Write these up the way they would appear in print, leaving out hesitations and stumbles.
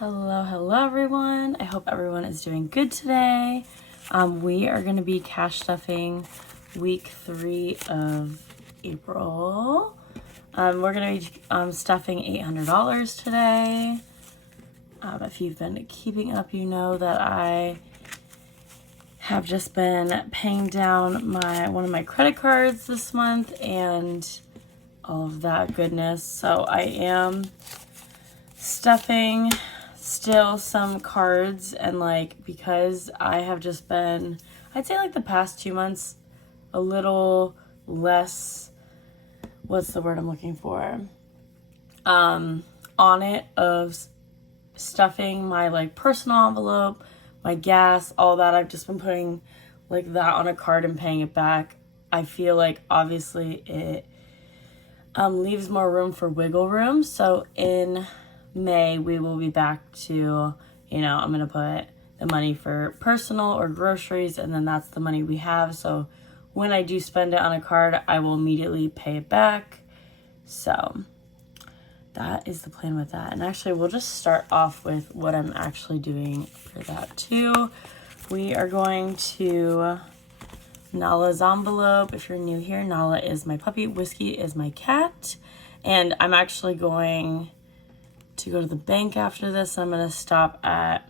Hello everyone. I hope everyone is doing good today. We are going to be cash stuffing week 3 of April. We're going to be stuffing $800 today. If you've been keeping up, you know that I have just been paying down one of my credit cards this month and all of that goodness. So I am stuffing still some cards, and because I have just been, I'd say the past 2 months, a little less, what's the word I'm looking for, on it of stuffing my personal envelope, my gas, all that. I've just been putting that on a card and paying it back. I feel like obviously it leaves more room for wiggle room. So in May, we will be back to, I'm going to put the money for personal or groceries, and then that's the money we have. So when I do spend it on a card, I will immediately pay it back. So that is the plan with that. And actually, we'll just start off with what I'm actually doing for that too. We are going to Nala's envelope. If you're new here, Nala is my puppy, Whiskey is my cat. And I'm actually going to go to the bank after this. I'm going to stop at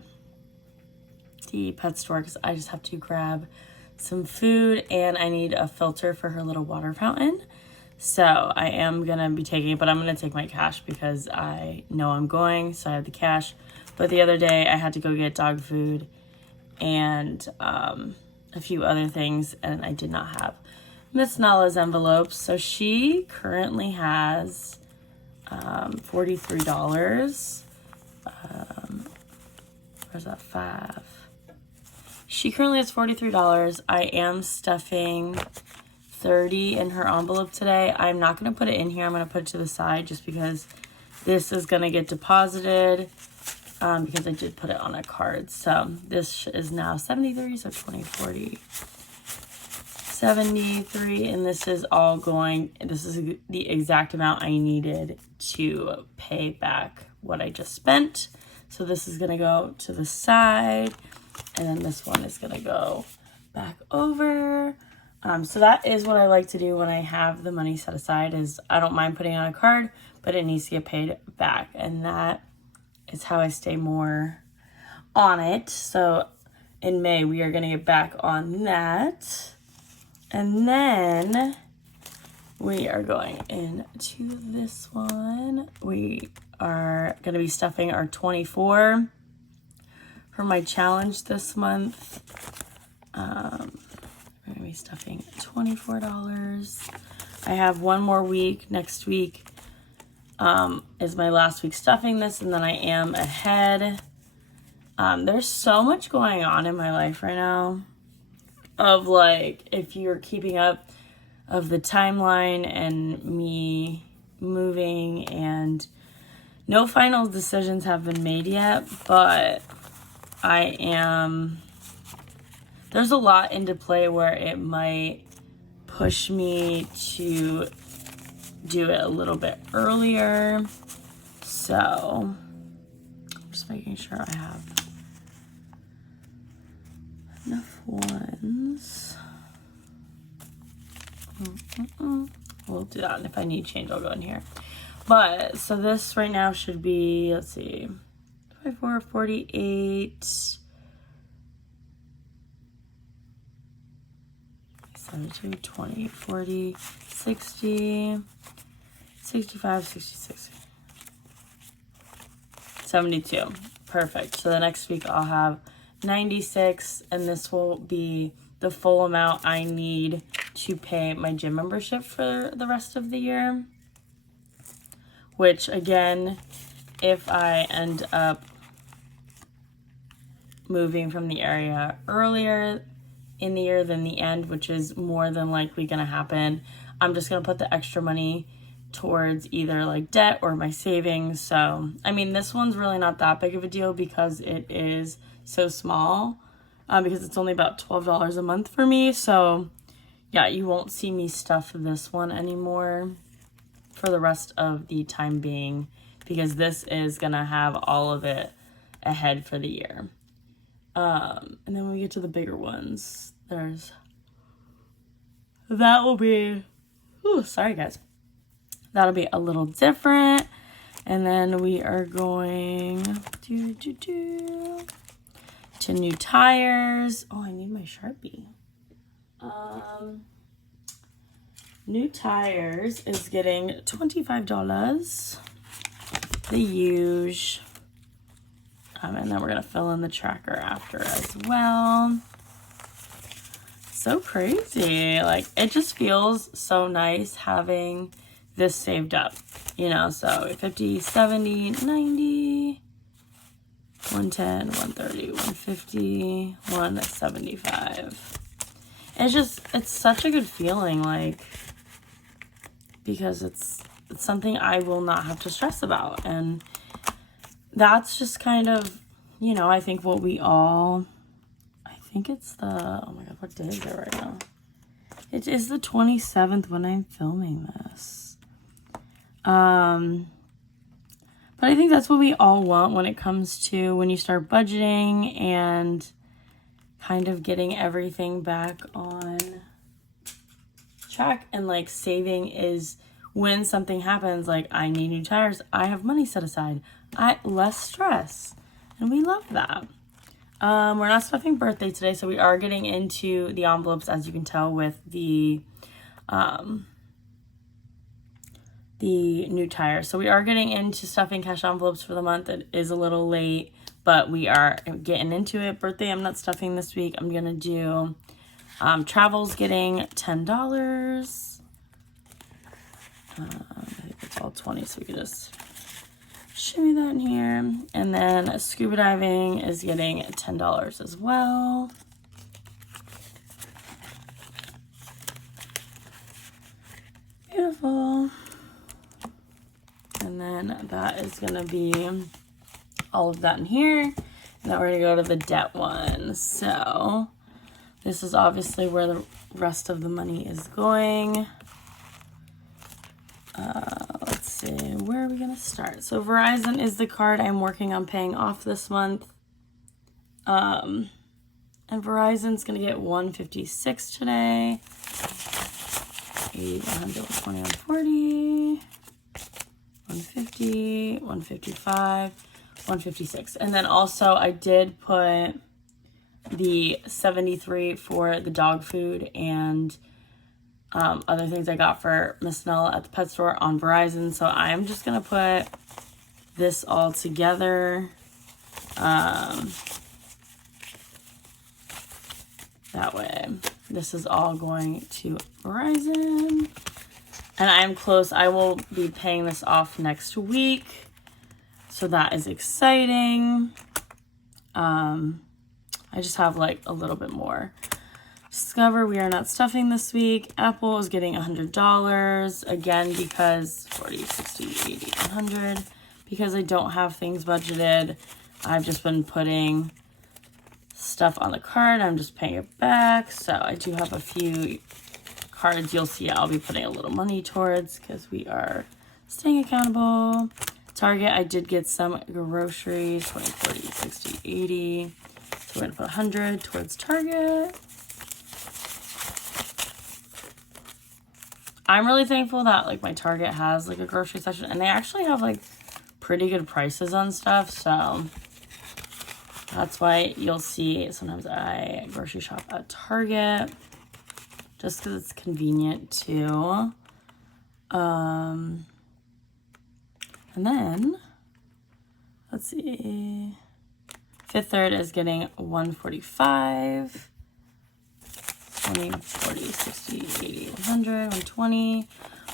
the pet store because I just have to grab some food and I need a filter for her little water fountain. So I am going to be taking it, but I'm going to take my cash because I know I'm going, so I have the cash. But the other day I had to go get dog food and a few other things, and I did not have Miss Nala's envelopes. So she currently has $43. Where's that 5? She currently has $43. I am stuffing $30 in her envelope today. I'm not going to put it in here. I'm going to put it to the side just because this is going to get deposited because I did put it on a card. So this is now 73, so 20, 40, 73, and this is all going, this is the exact amount I needed to pay back what I just spent. So this is going to go to the side, and then this one is going to go back over. So that is what I like to do when I have the money set aside, is I don't mind putting it on a card, but it needs to get paid back, and that is how I stay more on it. So in May, we are going to get back on that. And then we are going into this one. We are going to be stuffing our 24 for my challenge this month. We're going to be stuffing $24. I have one more week. Next week is my last week stuffing this, and then I am ahead. There's so much going on in my life right now. Of if you're keeping up of the timeline and me moving, and no final decisions have been made yet, but there's a lot into play where it might push me to do it a little bit earlier. So I'm just making sure I have enough ones. We'll do that, and if I need change, I'll go in here. But so this right now should be, let's see, 24, 48, 72, 20, 40, 60, 65, 66, 72. Perfect. So the next week I'll have 96, and this will be the full amount I need to pay my gym membership for the rest of the year. Which, again, if I end up moving from the area earlier in the year than the end, which is more than likely going to happen, I'm just going to put the extra money towards either debt or my savings. So, I mean, this one's really not that big of a deal because it is so small, because it's only about $12 a month for me. So yeah, you won't see me stuff this one anymore for the rest of the time being, because this is gonna have all of it ahead for the year. And then when we get to the bigger ones, that will be, sorry guys. That'll be a little different. And then we are going to new tires. Oh, I need my Sharpie. New tires is getting $25. The huge. And then we're going to fill in the tracker after as well. So crazy. Like, it just feels so nice having this saved up. You know, so 50, 70, 90, 110, 130, 150, 175. It's such a good feeling, like, because it's something I will not have to stress about. And that's just kind of, you know, I think what we all, I think it's the, oh my God, what day is it right now? It is the 27th when I'm filming this. But I think that's what we all want when it comes to when you start budgeting and kind of getting everything back on track. And like, saving is when something happens, like I need new tires, I have money set aside. Less stress. And we love that. We're not stuffing birthday today, so we are getting into the envelopes, as you can tell, with the new tires. So we are getting into stuffing cash envelopes for the month. It is a little late, but we are getting into it. Birthday, I'm not stuffing this week. I'm going to do travel's getting $10. I think it's all 20, so we can just shimmy that in here. And then scuba diving is getting $10 as well. Beautiful. And then that is going to be all of that in here. And then we're going to go to the debt one. So this is obviously where the rest of the money is going. Let's see, where are we going to start? So Verizon is the card I'm working on paying off this month. And Verizon's going to get $156 today. 80, 100, 120, 140, 150, 155, 156. And then also I did put the 73 for the dog food and other things I got for Miss Nella at the pet store on Verizon. So I'm just going to put this all together. That way, this is all going to Verizon. And I'm close. I will be paying this off next week. So that is exciting. I just have like a little bit more. Discover, we are not stuffing this week. Apple is getting $100. Again, because 40, 60, 80, 100. Because I don't have things budgeted, I've just been putting stuff on the card. I'm just paying it back. So I do have a few cards you'll see I'll be putting a little money towards because we are staying accountable. Target, I did get some groceries, 20, 40, 60, 80. So we're going to put 100 towards Target. I'm really thankful that like my Target has like a grocery section and they actually have like pretty good prices on stuff. So that's why you'll see sometimes I grocery shop at Target just because it's convenient too. And then let's see, Fifth Third is getting $145. 20, 40, 60, 80, 100, 120,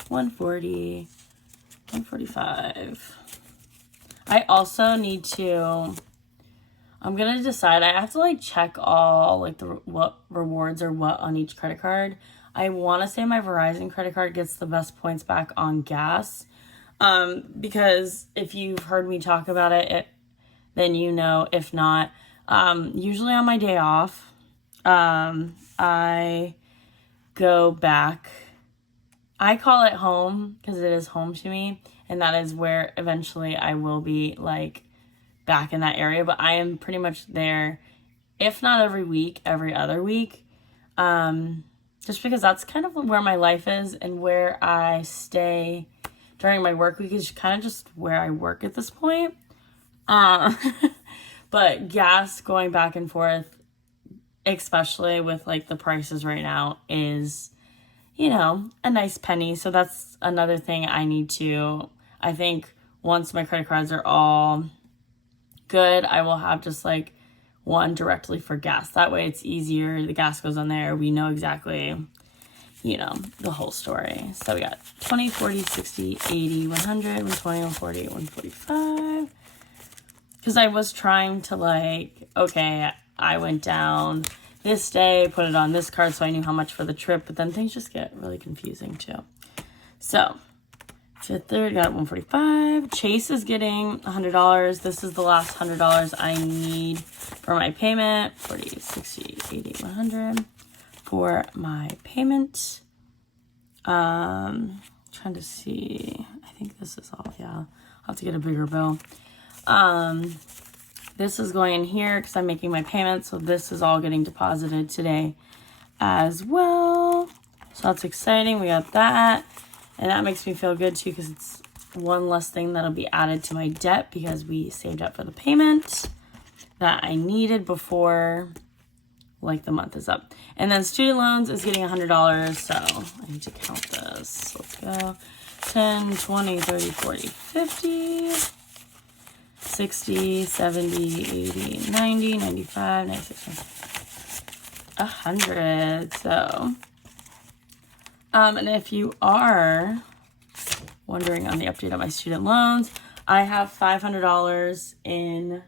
140, 145. I also need to, I'm going to decide, I have to like check all like what rewards or what on each credit card. I want to say my Verizon credit card gets the best points back on gas. Because if you've heard me talk about it, then you know, if not, usually on my day off, I go back. I call it home because it is home to me. And that is where eventually I will be like back in that area, but I am pretty much there, if not every week, every other week. Just because that's kind of where my life is, and where I stay during my work week is kind of just where I work at this point. But gas going back and forth, especially with like the prices right now, is, you know, a nice penny. So that's another thing I think once my credit cards are all good, I will have just like one directly for gas. That way it's easier. The gas goes on there. We know exactly, you know, the whole story. So we got 20, 40, 60, 80, 100, 120, 140, 145. Because I was trying to like, okay, I went down this day, put it on this card so I knew how much for the trip, but then things just get really confusing too. So, Fifth Third got 145. Chase is getting $100. This is the last $100 I need for my payment. 40, 60, 80, 100 for my payment. Trying to see. I think this is all, yeah. I'll have to get a bigger bill. This is going in here because I'm making my payment, so this is all getting deposited today as well. So that's exciting. We got that, and that makes me feel good too because it's one less thing that'll be added to my debt because we saved up for the payment that I needed before like the month is up. And then student loans is getting $100, so I need to count this. Let's go. 10, 20, 30, 40, 50. 60, 70, 80, 90, 95, 96, 100. So, and if you are wondering on the update on my student loans, I have $500 in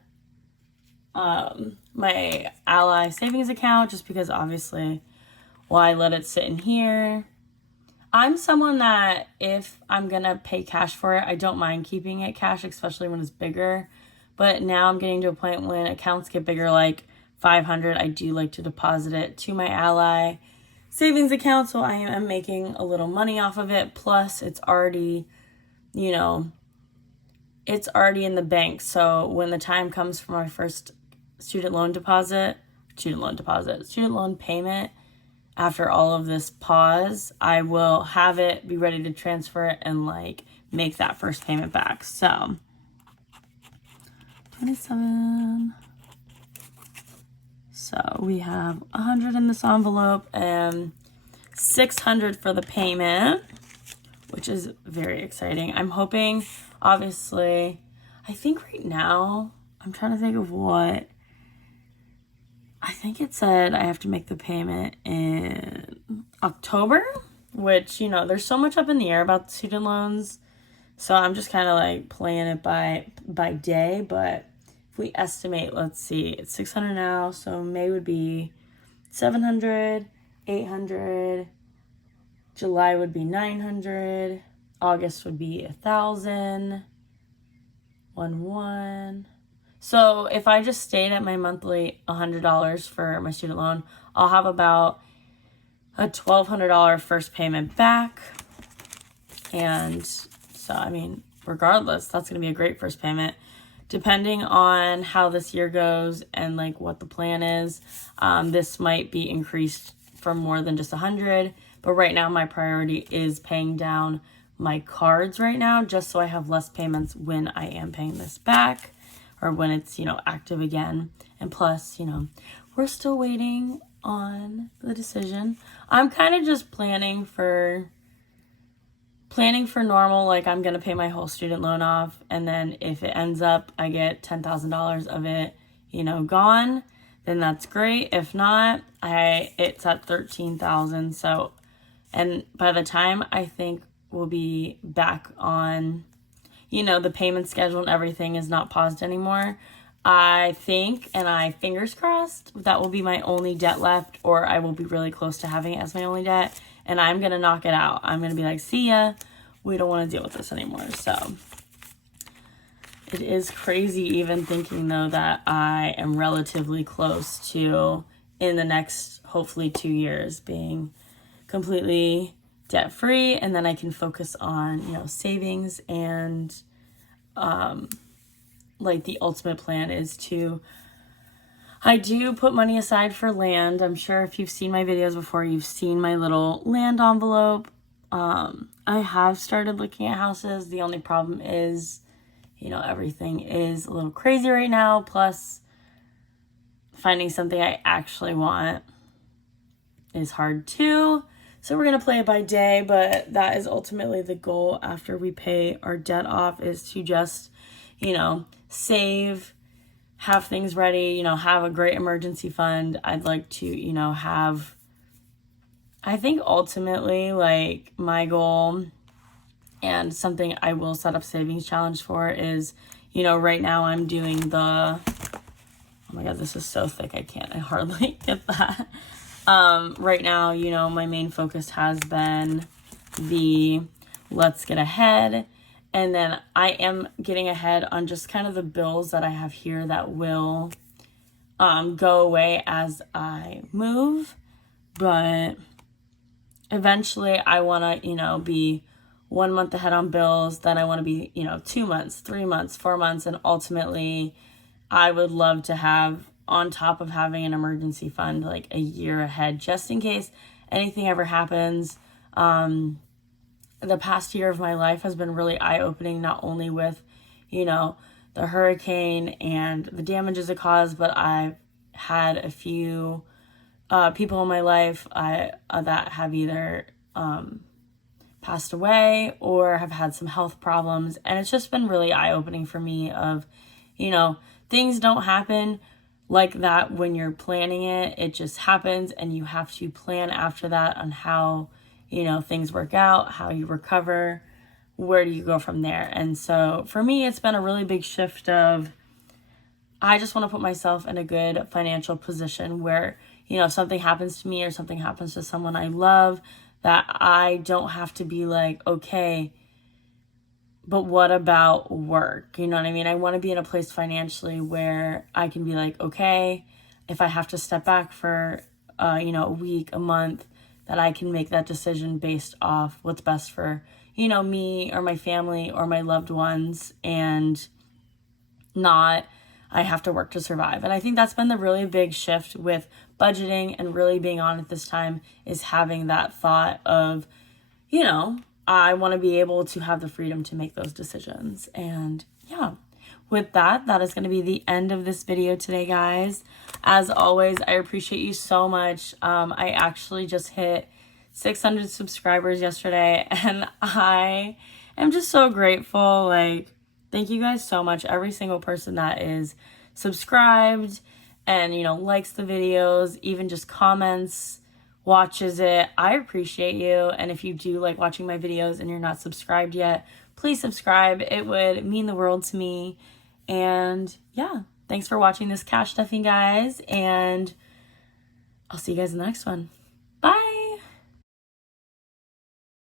my Ally savings account, just because obviously, well, I let it sit in here. I'm someone that if I'm going to pay cash for it, I don't mind keeping it cash, especially when it's bigger. But now I'm getting to a point when accounts get bigger, like 500, I do like to deposit it to my Ally savings account. So I am making a little money off of it. Plus it's already, you know, it's already in the bank. So when the time comes for my first student loan payment, after all of this pause, I will have it, be ready to transfer it and like make that first payment back. So 27. So we have 100 in this envelope and 600 for the payment, which is very exciting. I'm hoping, obviously, I think right now, I'm trying to think of what, I think it said I have to make the payment in October, which, you know, there's so much up in the air about student loans. So I'm just kind of like playing it by day. But if we estimate, let's see, it's 600 now. So May would be 700, 800. July would be 900. August would be 1,000. 1. So if I just stayed at my monthly $100 for my student loan, I'll have about a $1,200 first payment back. And so, I mean, regardless, that's going to be a great first payment. Depending on how this year goes and like what the plan is, this might be increased for more than just 100. But right now my priority is paying down my cards right now, just so I have less payments when I am paying this back, or when it's, you know, active again. And plus, you know, we're still waiting on the decision. I'm kind of just planning for normal, like I'm going to pay my whole student loan off. And then if it ends up, I get $10,000 of it, you know, gone, then that's great. If not, it's at 13,000. So, and by the time I think we'll be back on, you know, the payment schedule and everything is not paused anymore, I think, and I fingers crossed, that will be my only debt left, or I will be really close to having it as my only debt, and I'm going to knock it out. I'm going to be like, see ya, we don't want to deal with this anymore. So it is crazy even thinking, though, that I am relatively close to, in the next, hopefully 2 years, being completely debt-free, and then I can focus on, you know, savings and like the ultimate plan is to, I do put money aside for land. I'm sure if you've seen my videos before, you've seen my little land envelope. I have started looking at houses. The only problem is, everything is a little crazy right now. Plus, finding something I actually want is hard too. So we're going to play it by day, but that is ultimately the goal after we pay our debt off, is to just, save, have things ready, have a great emergency fund. I'd like to, have, I think ultimately, like, my goal and something I will set up savings challenge for is, right now I'm doing oh my God, this is so thick. I hardly get that. Right now, my main focus has been the let's get ahead. And then I am getting ahead on just kind of the bills that I have here that will go away as I move. But eventually I want to, be 1 month ahead on bills. Then I want to be, 2 months, 3 months, 4 months. And ultimately I would love to have, on top of having an emergency fund, like a year ahead, just in case anything ever happens. The past year of my life has been really eye-opening, not only with, the hurricane and the damages it caused, but I've had a few people in my life that have either passed away or have had some health problems. And it's just been really eye-opening for me of, things don't happen like that when you're planning it. It just happens, and you have to plan after that on how, things work out, how you recover, where do you go from there. And so for me, it's been a really big shift of, I just want to put myself in a good financial position where, if something happens to me or something happens to someone I love, that I don't have to be like, okay, but what about work? You know what I mean? I want to be in a place financially where I can be like, okay, if I have to step back for, a week, a month, that I can make that decision based off what's best for, me or my family or my loved ones, and not I have to work to survive. And I think that's been the really big shift with budgeting and really being on it this time, is having that thought of, I want to be able to have the freedom to make those decisions. And yeah, with that is going to be the end of this video today, guys. As always, I appreciate you so much. I actually just hit 600 subscribers yesterday, and I am just so grateful. Like, thank you guys so much. Every single person that is subscribed and, likes the videos, even just comments, watches it. I appreciate you. And if you do like watching my videos and you're not subscribed yet, please subscribe. It would mean the world to me. And yeah, thanks for watching this cash stuffing, guys. And I'll see you guys in the next one.